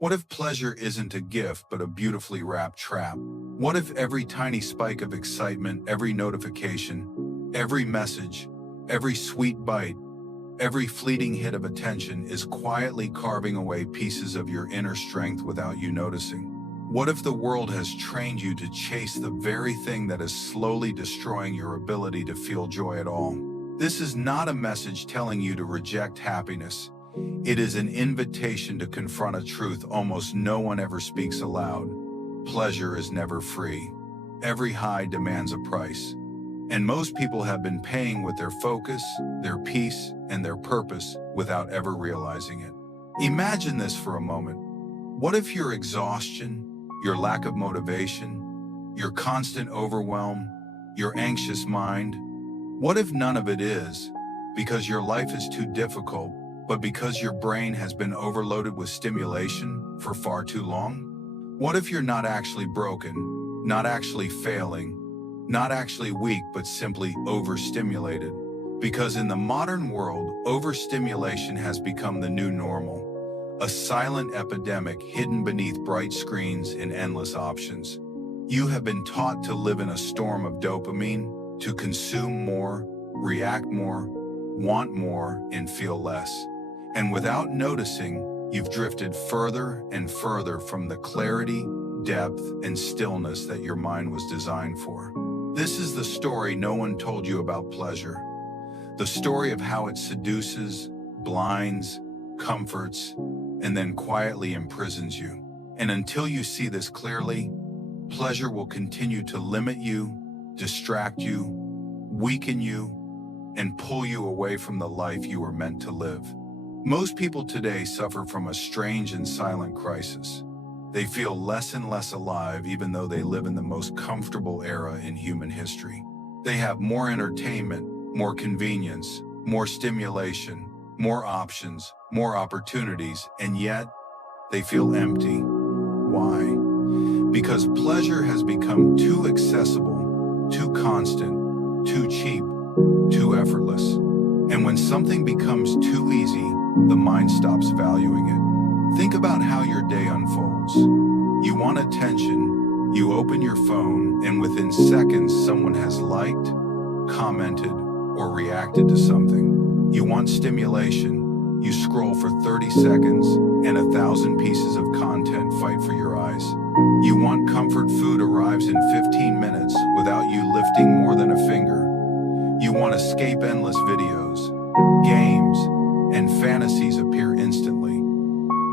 What if pleasure isn't a gift but a beautifully wrapped trap? What if every tiny spike of excitement, every notification, every message, every sweet bite, every fleeting hit of attention is quietly carving away pieces of your inner strength without you noticing? What if the world has trained you to chase the very thing that is slowly destroying your ability to feel joy at all? This is not a message telling you to reject happiness. It is an invitation to confront a truth almost no one ever speaks aloud. Pleasure is never free. Every high demands a price. And most people have been paying with their focus, their peace, and their purpose without ever realizing it. Imagine this for a moment. What if your exhaustion, your lack of motivation, your constant overwhelm, your anxious mind, what if none of it is because your life is too difficult, but because your brain has been overloaded with stimulation for far too long? What if you're not actually broken, not actually failing, not actually weak, but simply overstimulated? Because in the modern world, overstimulation has become the new normal, a silent epidemic hidden beneath bright screens and endless options. You have been taught to live in a storm of dopamine, to consume more, react more, want more, and feel less. And without noticing, you've drifted further and further from the clarity, depth, and stillness that your mind was designed for. This is the story no one told you about pleasure. The story of how it seduces, blinds, comforts, and then quietly imprisons you. And until you see this clearly, pleasure will continue to limit you, distract you, weaken you, and pull you away from the life you were meant to live. Most people today suffer from a strange and silent crisis. They feel less and less alive even though they live in the most comfortable era in human history. They have more entertainment, more convenience, more stimulation, more options, more opportunities, and yet they feel empty. Why? Because pleasure has become too accessible, too constant, too cheap, too effortless. And when something becomes too easy, the mind stops valuing it. Think about how your day unfolds. You want attention, you open your phone, and within seconds someone has liked, commented, or reacted to something. You want stimulation, you scroll for 30 seconds, and 1,000 pieces of content fight for your eyes. You want comfort, food arrives in 15 minutes without you lifting more than a finger. You want escape, endless videos, games, and fantasies appear instantly.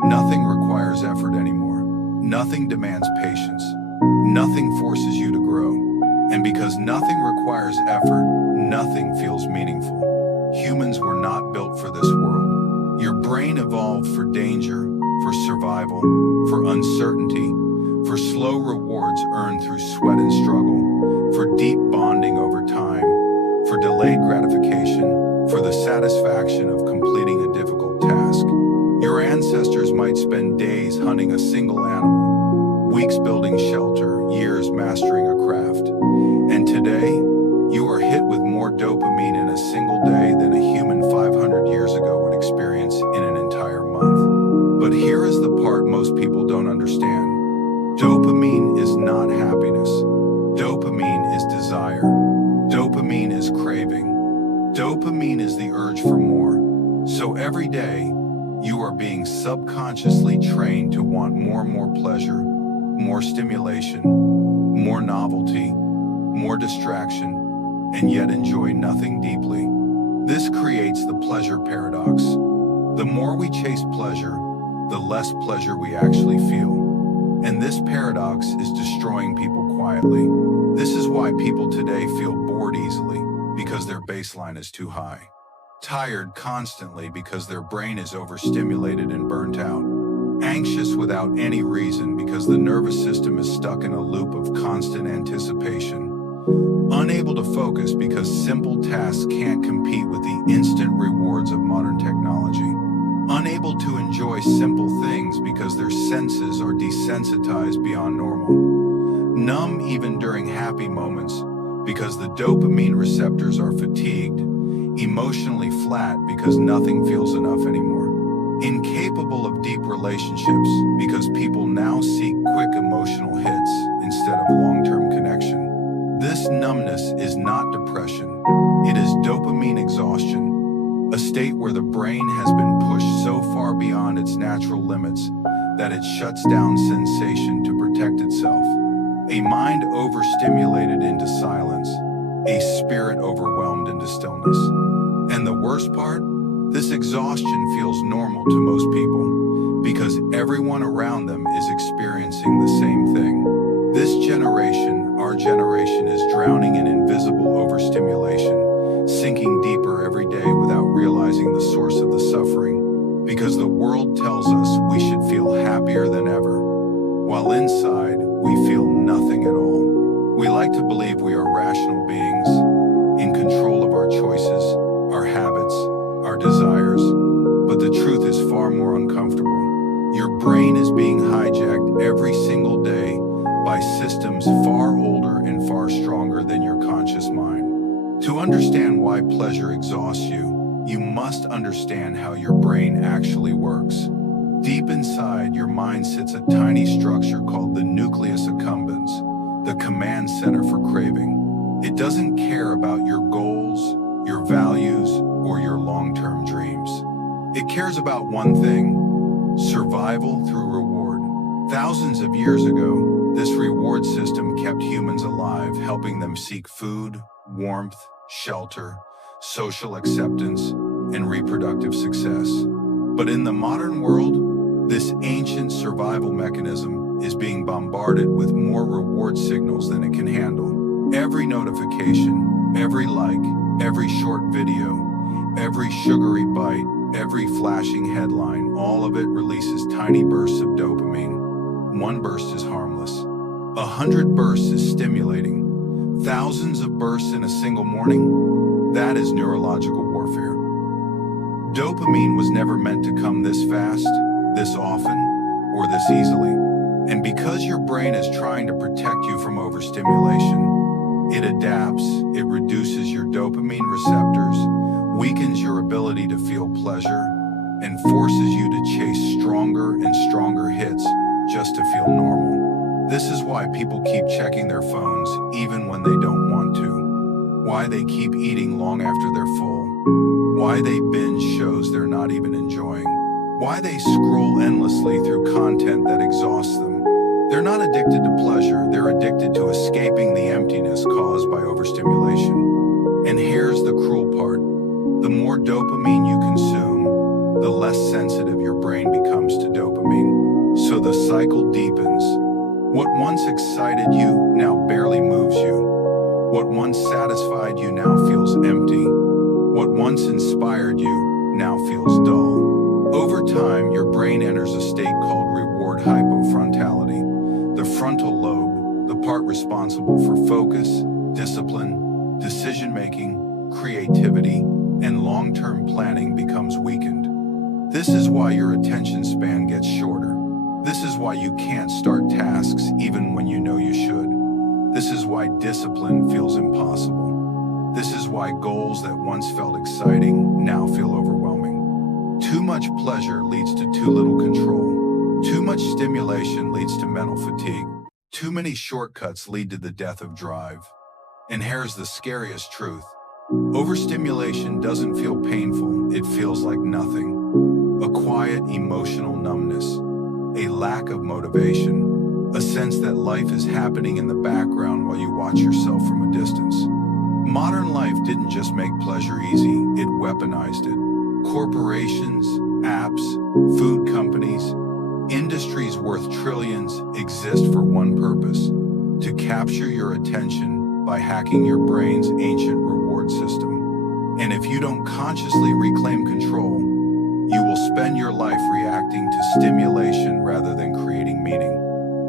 Nothing requires effort anymore. Nothing demands patience. Nothing forces you to grow. And because nothing requires effort, nothing feels meaningful. Humans were not built for this world. Your brain evolved for danger, for survival, for uncertainty, for slow rewards earned through sweat and struggle, for deep bonding over time, for delayed gratification, for the satisfaction of completing a difficult task. Your ancestors might spend days hunting a single animal, weeks building shelter, years mastering a craft. And today, you are hit with more dopamine in a single day than a human 500 years ago would experience in an entire month. But here is the part most people don't understand. Dopamine is not happiness. Dopamine is desire. Dopamine is craving. Dopamine is the urge for more. So every day, you are being subconsciously trained to want more and more pleasure, more stimulation, more novelty, more distraction, and yet enjoy nothing deeply. This creates the pleasure paradox. The more we chase pleasure, the less pleasure we actually feel. And this paradox is destroying people quietly. This is why people today feel bored easily, because their baseline is too high. Tired constantly because their brain is overstimulated and burnt out. Anxious without any reason because the nervous system is stuck in a loop of constant anticipation. Unable to focus because simple tasks can't compete with the instant rewards of modern technology. Unable to enjoy simple things because their senses are desensitized beyond normal. Numb even during happy moments because the dopamine receptors are fatigued. Emotionally flat because nothing feels enough anymore. Incapable of deep relationships because that it shuts down sensation to protect itself. A mind overstimulated into silence, a spirit overwhelmed into stillness. And the worst part? This exhaustion feels normal to most people because everyone around them is experiencing the same thing. This generation, our generation, is drowning in invisible overstimulation, sinking deeper every day without realizing the source of the suffering, because the world tells us we should feel happier than ever, while inside we feel nothing at all. We like to believe we are rational beings, in control of our choices, our habits, our desires, but the truth is far more uncomfortable. Your brain is being hijacked every single day by systems far older and far stronger than your conscious mind. To understand why pleasure exhausts you, you must understand how your brain actually works. Deep inside your mind sits a tiny structure called the nucleus accumbens, the command center for craving. It doesn't care about your goals, your values, or your long-term dreams. It cares about one thing: survival through reward. Thousands of years ago, this reward system kept humans alive, helping them seek food, warmth, shelter, social acceptance, and reproductive success. But in the modern world, this ancient survival mechanism is being bombarded with more reward signals than it can handle. Every notification, every like, every short video, every sugary bite, every flashing headline, all of it releases tiny bursts of dopamine. One burst is harmless. 100 bursts is stimulating. Thousands of bursts in a single morning? That is neurological warfare. Dopamine was never meant to come this fast, this often, or this easily. And because your brain is trying to protect you from overstimulation, it adapts, it reduces your dopamine receptors, weakens your ability to feel pleasure, and forces you to chase stronger and stronger hits just to feel normal. This is why people keep checking their phones even when they don't want to. Why they keep eating long after they're full. Why they binge shows they're not even enjoying. Why they scroll endlessly through content that exhausts them. They're not addicted to pleasure, they're addicted to escaping the emptiness caused by overstimulation. And here's the cruel part. The more dopamine you consume, the less sensitive your brain becomes to dopamine. So the cycle deepens. What once excited you now barely moves you. What once satisfied you now feels empty. What once inspired you now feels dull. Over time, your brain enters a state called reward hypofrontality. The frontal lobe, the part responsible for focus, discipline, decision-making, creativity, and long-term planning, becomes weakened. This is why your attention span gets shorter. This is why you can't start tasks even when you know you should. This is why discipline feels impossible. This is why goals that once felt exciting now feel overwhelming. Too much pleasure leads to too little control. Too much stimulation leads to mental fatigue. Too many shortcuts lead to the death of drive. And here's the scariest truth. Overstimulation doesn't feel painful, it feels like nothing. A quiet emotional numbness, a lack of motivation, a sense that life is happening in the background while you watch yourself from a distance. Modern life didn't just make pleasure easy, it weaponized it. Corporations, apps, food companies, industries worth trillions exist for one purpose: to capture your attention by hacking your brain's ancient reward system. And if you don't consciously reclaim control, you will spend your life reacting to stimulation rather than creating meaning.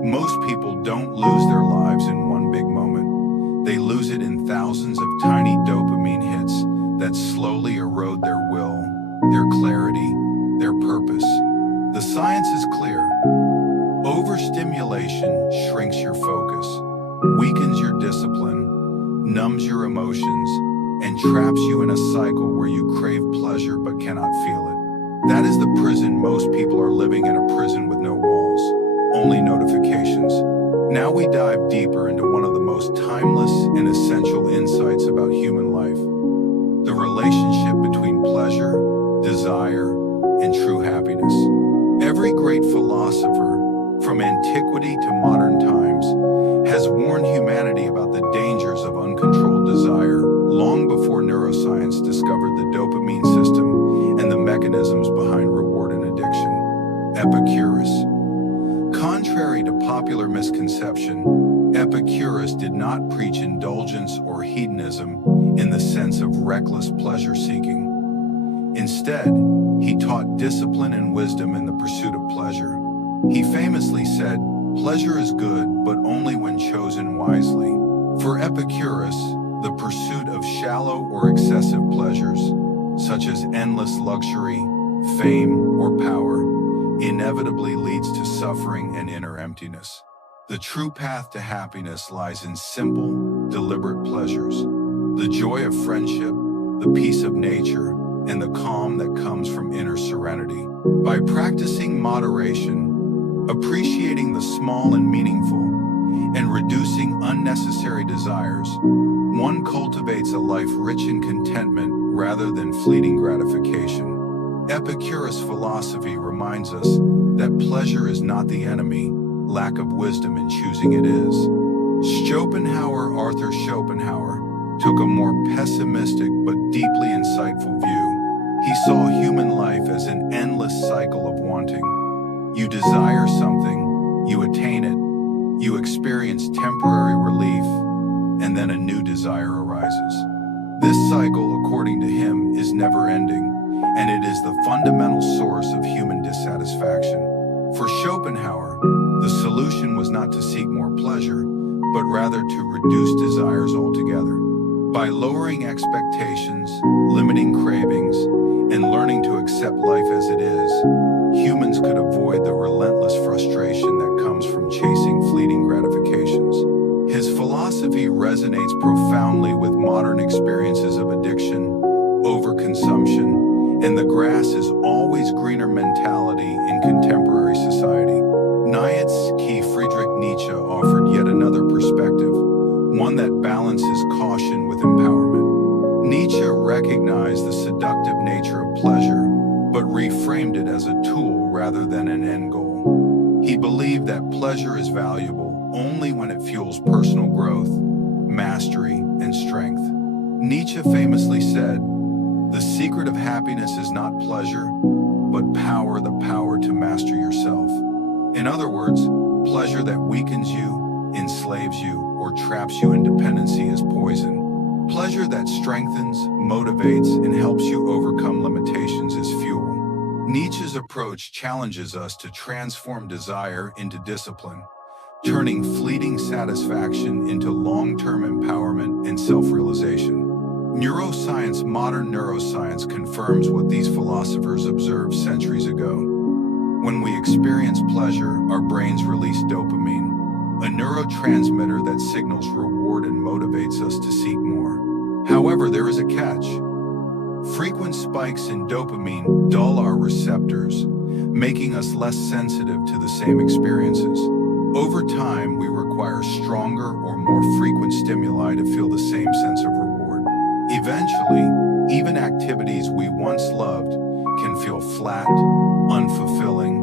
Most people don't lose their lives in one big moment. They lose it in thousands of tiny dopamine hits that slowly erode their will, their clarity, their purpose. The science is clear. Overstimulation shrinks your focus, weakens your discipline, numbs your emotions, and traps you in a cycle where you crave pleasure but cannot feel it. That is the prison most people are living in, a prison with no walls, only notifications. Now we dive deeper into one of the most timeless and essential insights about human life: the relationship between pleasure, desire, and true happiness. Every great philosopher Contrary to popular misconception, Epicurus did not preach indulgence or hedonism in the sense of reckless pleasure-seeking. Instead, he taught discipline and wisdom in the pursuit of pleasure. He famously said, "Pleasure is good, but only when chosen wisely." For Epicurus, the pursuit of shallow or excessive pleasures, such as endless luxury, fame, or power, inevitably leads to suffering and inner emptiness. The true path to happiness lies in simple, deliberate pleasures, the joy of friendship, the peace of nature, and the calm that comes from inner serenity. By practicing moderation, appreciating the small and meaningful, and reducing unnecessary desires, one cultivates a life rich in contentment rather than fleeting gratification. Epicurus' philosophy reminds us that pleasure is not the enemy, lack of wisdom in choosing it is. Arthur Schopenhauer, took a more pessimistic but deeply insightful view. He saw human life as an endless cycle of wanting. You desire something, you attain it, you experience temporary relief, and then a new desire arises. This cycle, according to him, is never-ending, and it is the fundamental source of human dissatisfaction. For Schopenhauer, the solution was not to seek more pleasure, but rather to reduce desires altogether. By lowering expectations, limiting cravings, and learning to accept life as it is, humans could avoid the relentless frustration that comes from chasing fleeting gratifications. His philosophy resonates profoundly with modern experiences of addiction, overconsumption, and the grass is always greener mentality in contemporary society. Nietzsche's Friedrich Nietzsche offered yet another perspective, one that balances caution with empowerment. Nietzsche recognized the seductive nature of pleasure, but reframed it as a tool rather than an end goal. He believed that pleasure is valuable only when it fuels personal growth, mastery, and strength. Nietzsche famously said, "The secret of happiness is not pleasure, but power, the power to master yourself." In other words, pleasure that weakens you, enslaves you, or traps you in dependency is poison. Pleasure that strengthens, motivates, and helps you overcome limitations is fuel. Nietzsche's approach challenges us to transform desire into discipline, turning fleeting satisfaction into long-term empowerment and self-realization. Modern neuroscience confirms what these philosophers observed centuries ago. When we experience pleasure, our brains release dopamine, a neurotransmitter that signals reward and motivates us to seek more. However, there is a catch. Frequent spikes in dopamine dull our receptors, making us less sensitive to the same experiences. Over time, we require stronger or more frequent stimuli to feel the same sense of reward. Eventually, even activities we once loved can feel flat, unfulfilling,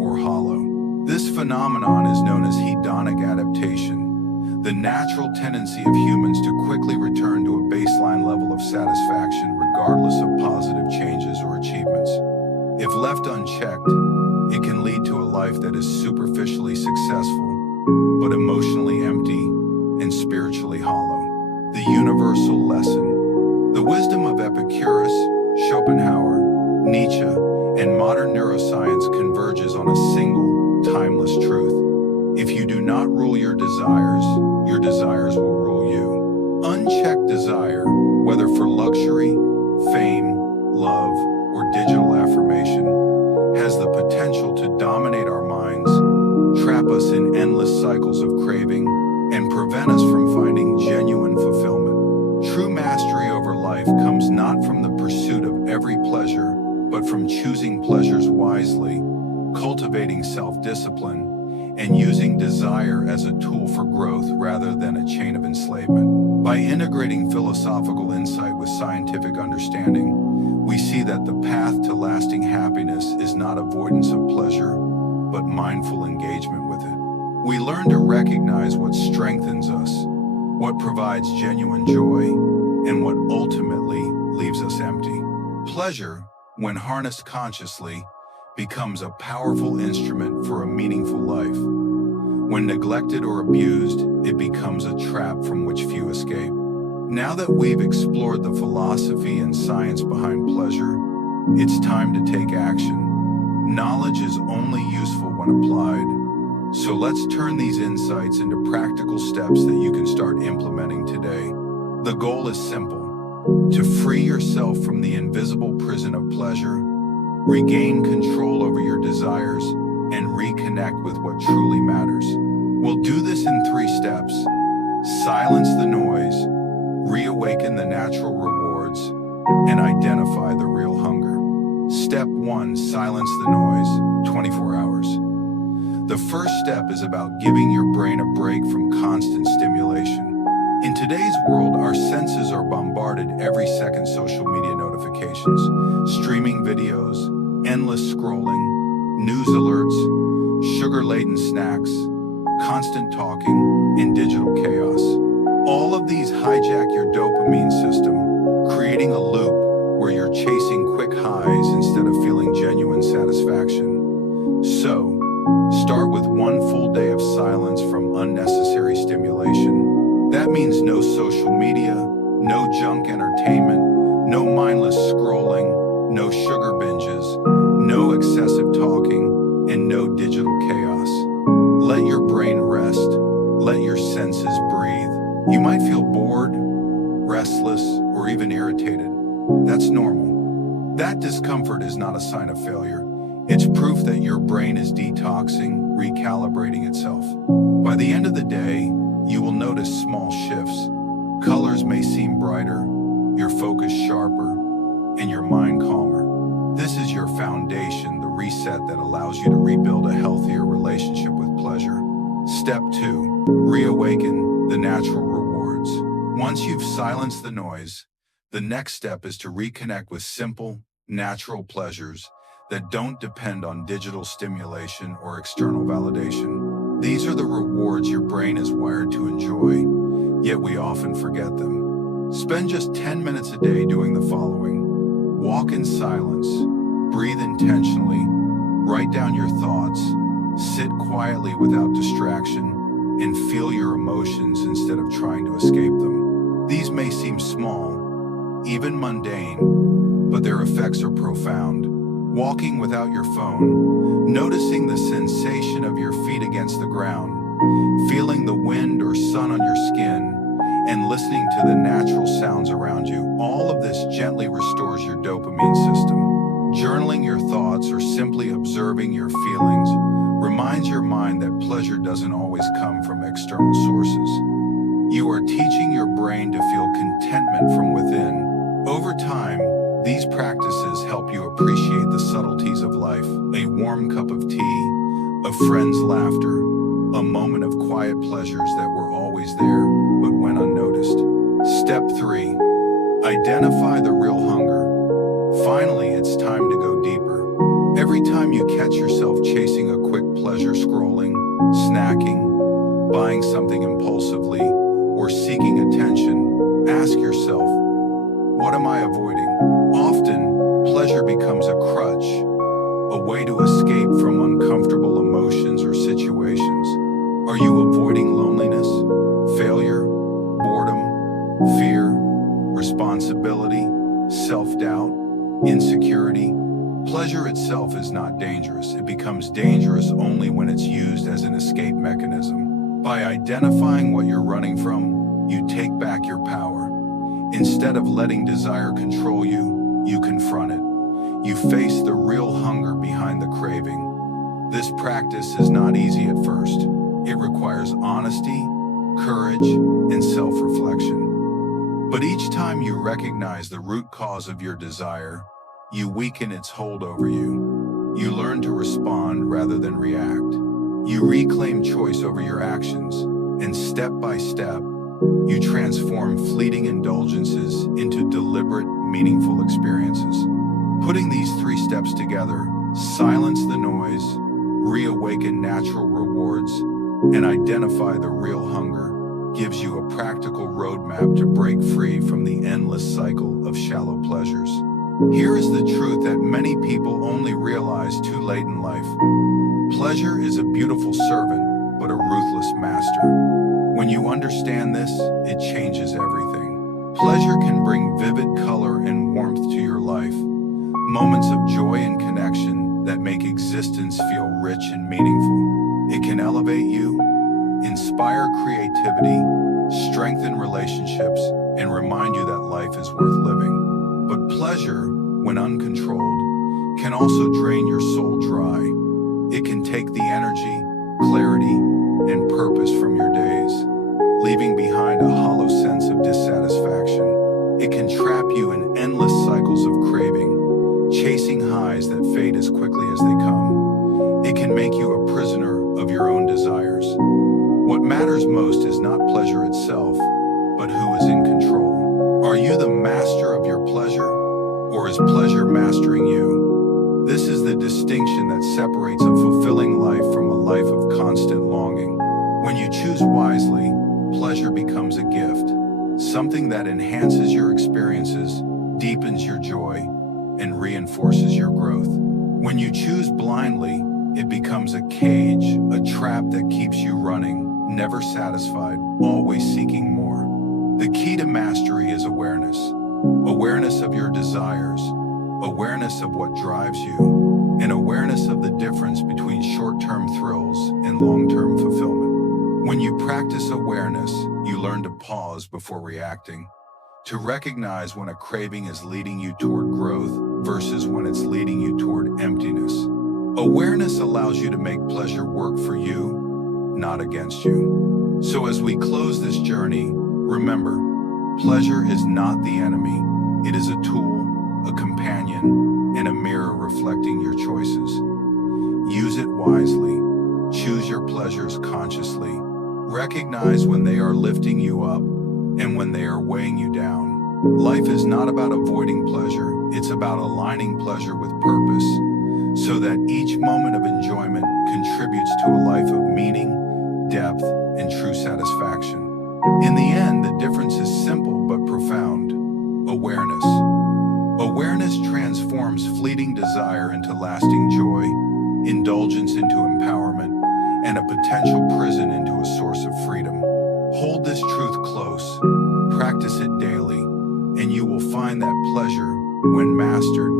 or hollow. This phenomenon is known as hedonic adaptation, the natural tendency of humans to quickly return to a baseline level of satisfaction regardless of positive changes or achievements. If left unchecked, it can lead to a life that is superficially successful, but emotionally empty and spiritually hollow. The universal lesson. The wisdom of Epicurus, Schopenhauer, Nietzsche, and modern neuroscience converges on a single, timeless truth. If you do not rule your desires will rule you. Unchecked desire, whether for luxury, fame, love, or digital affirmation, has the potential to dominate our minds, trap us in endless cycles of craving, and prevent us from finding genuine fulfillment. True mastery over life comes not from the pursuit of every pleasure, but from choosing pleasures wisely, cultivating self-discipline, and using desire as a tool for growth rather than a chain of enslavement. By integrating philosophical insight with scientific understanding, we see that the path to lasting happiness is not avoidance of pleasure, but mindful engagement with it. We learn to recognize what strengthens us, what provides genuine joy, and what ultimately leaves us empty. Pleasure, when harnessed consciously, becomes a powerful instrument for a meaningful life. When neglected or abused, it becomes a trap from which few escape. Now that we've explored the philosophy and science behind pleasure, it's time to take action. Knowledge is only useful when applied. So let's turn these insights into practical steps that you can start implementing today. The goal is simple: to free yourself from the invisible prison of pleasure, regain control over your desires, and reconnect with what truly matters. We'll do this in 3 steps. Silence the noise, reawaken the natural rewards, and identify the real hunger. Step 1. Silence the noise, 24 hours. The first step is about giving your brain a break from constant stimulation. In today's world, our senses are bombarded every second: social media notifications, streaming videos, endless scrolling, news alerts, sugar-laden snacks, constant talking, and digital chaos. All of these hijack your dopamine system, creating a loop where you're chasing quick highs instead of feeling genuine satisfaction. So, start with 1 full day of silence from unnecessary stimulation. That means no social media, no junk entertainment, no mindless scrolling, no sugar binges, no excessive talking, and no digital chaos. Let your brain rest. Let your senses breathe. You might feel bored, restless, or even irritated. That's normal. That discomfort is not a sign of failure. It's proof that your brain is detoxing, recalibrating itself. By the end of the day, you will notice small shifts. Colors may seem brighter, your focus sharper, and your mind calmer. This is your foundation, the reset that allows you to rebuild a healthier relationship with pleasure. Step 2. Reawaken the natural rewards. Once you've silenced the noise, the next step is to reconnect with simple, natural pleasures that don't depend on digital stimulation or external validation. These are the rewards your brain is wired to enjoy, yet we often forget them. Spend just 10 minutes a day doing the following: walk in silence, breathe intentionally, write down your thoughts, sit quietly without distraction, and feel your emotions instead of trying to escape them. These may seem small, even mundane, but their effects are profound. Walking without your phone, noticing the sensation of your feet against the ground, feeling the wind or sun on your skin, and listening to the natural sounds around you. All of this gently restores your dopamine system. Journaling your thoughts or simply observing your feelings reminds your mind that pleasure doesn't always come from external sources. You are teaching your brain to feel contentment from within. Over time, these practices help you appreciate the subtleties of life: a warm cup of tea, a friend's laughter, a moment of quiet pleasures that were always there, but went unnoticed. Step 3. Identify the real hunger. Finally, it's time to go deeper. Every time you catch yourself chasing a quick pleasure, scrolling, snacking, buying something impulsively, or seeking attention, ask yourself, what am I avoiding? Often, pleasure becomes a crutch, a way to escape from uncomfortable emotions or situations. Are you avoiding loneliness, failure, boredom, fear, responsibility, self-doubt, insecurity? Pleasure itself is not dangerous. It becomes dangerous only when it's used as an escape mechanism. By identifying what you're running from, you take back your power. Instead of letting desire control you, you confront it. You face the real hunger behind the craving. This practice is not easy at first. It requires honesty, courage, and self-reflection. But each time you recognize the root cause of your desire, you weaken its hold over you. You learn to respond rather than react. You reclaim choice over your actions, and step by step, you transform fleeting indulgences into deliberate, meaningful experiences. Putting these 3 steps together, silence the noise, reawaken natural rewards, and identify the real hunger, gives you a practical roadmap to break free from the endless cycle of shallow pleasures. Here is the truth that many people only realize too late in life. Pleasure is a beautiful servant, but a ruthless master. When you understand this, it changes everything. Pleasure can bring vivid color and warmth to your life, moments of joy and connection that make existence feel rich and meaningful. It can elevate you, inspire creativity, strengthen relationships, and remind you that life is worth living. But pleasure, when uncontrolled, can also drain your soul dry. It can take the energy, clarity, and purpose from your days, leaving behind a hollow sense of dissatisfaction. It can trap you in endless cycles of craving, chasing highs that fade as quickly as they come. It can make you a prisoner of your own desires. What matters most is not pleasure itself, but who is in control. Are you the master of your pleasure, or is pleasure mastering you? This is the distinction that separates a fulfilling life from a life of constant longing. When you choose wisely, pleasure becomes a gift, something that enhances your experiences, deepens your joy, and reinforces your growth. When you choose blindly, it becomes a cage, a trap that keeps you running, never satisfied, always seeking more. The key to mastery is awareness. Awareness of your desires, awareness of what drives you, and awareness of the difference between short-term thrills and long-term fulfillment. When you practice awareness, you learn to pause before reacting, to recognize when a craving is leading you toward growth versus when it's leading you toward emptiness. Awareness allows you to make pleasure work for you, not against you. So as we close this journey, remember, pleasure is not the enemy. It is a tool, a companion, and a mirror reflecting your choices. Use it wisely. Choose your pleasures consciously. Recognize when they are lifting you up and when they are weighing you down. Life is not about avoiding pleasure. It's about aligning pleasure with purpose, so that each moment of enjoyment contributes to a life of meaning, depth, and true satisfaction. In the end, the difference is simple but profound. Awareness. Awareness transforms fleeting desire into lasting joy, indulgence into empowerment, and a potential prison into a source of freedom. Hold this truth close, practice it daily, and you will find that pleasure, when mastered,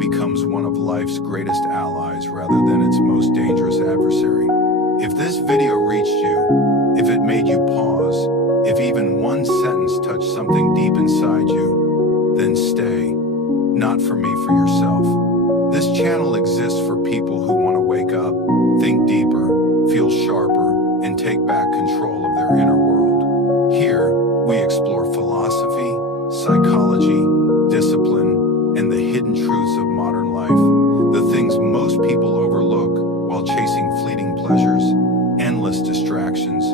becomes one of life's greatest allies rather than its most dangerous adversary. If this video reached you, if it made you pause, if even one sentence touched something deep inside you, then stay. Not for me, for yourself. This channel exists for people who want to wake up, think deeper, feel sharper, and take back control of their inner world. Here, we explore philosophy, psychology, discipline, and the hidden truths of modern life, the things most people overlook while chasing fleeting pleasures, endless distractions,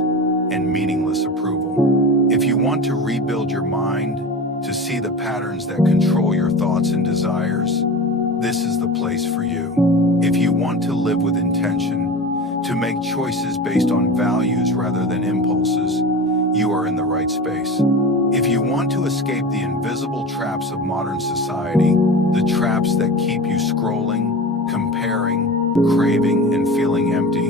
and meaningless approval. If you want to rebuild your mind, to see the patterns that control your thoughts and desires, this is the place for you. If you want to live with intention, to make choices based on values rather than impulses, you are in the right space. If you want to escape the invisible traps of modern society, the traps that keep you scrolling, comparing, craving, and feeling empty,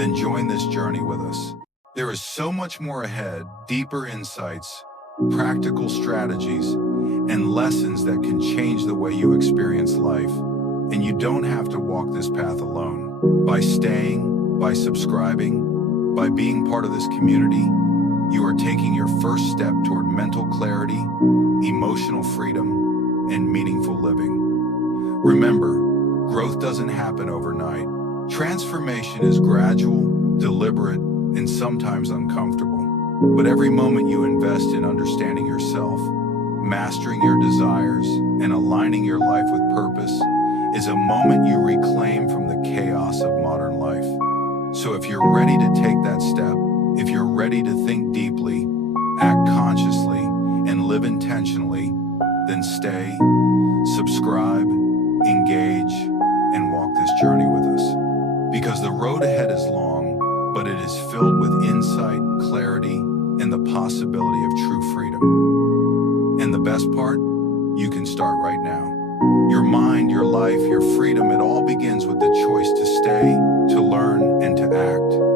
then join this journey with us. There is so much more ahead, deeper insights, practical strategies, and lessons that can change the way you experience life. And you don't have to walk this path alone. By staying, by subscribing, by being part of this community, you are taking your first step toward mental clarity, emotional freedom, and meaningful living. Remember, growth doesn't happen overnight. Transformation is gradual, deliberate, and sometimes uncomfortable. But every moment you invest in understanding yourself, mastering your desires, and aligning your life with purpose is a moment you reclaim from the chaos of modern life. So if you're ready to take that step, if you're ready to think deeply, act consciously, and live intentionally, then stay, subscribe, engage, and walk this journey with us. Because the road ahead is long, but it is filled with insight, clarity, and the possibility of true freedom. And the best part? You can start right now. Your mind, your life, your freedom, it all begins with the choice to stay, to learn, and to act.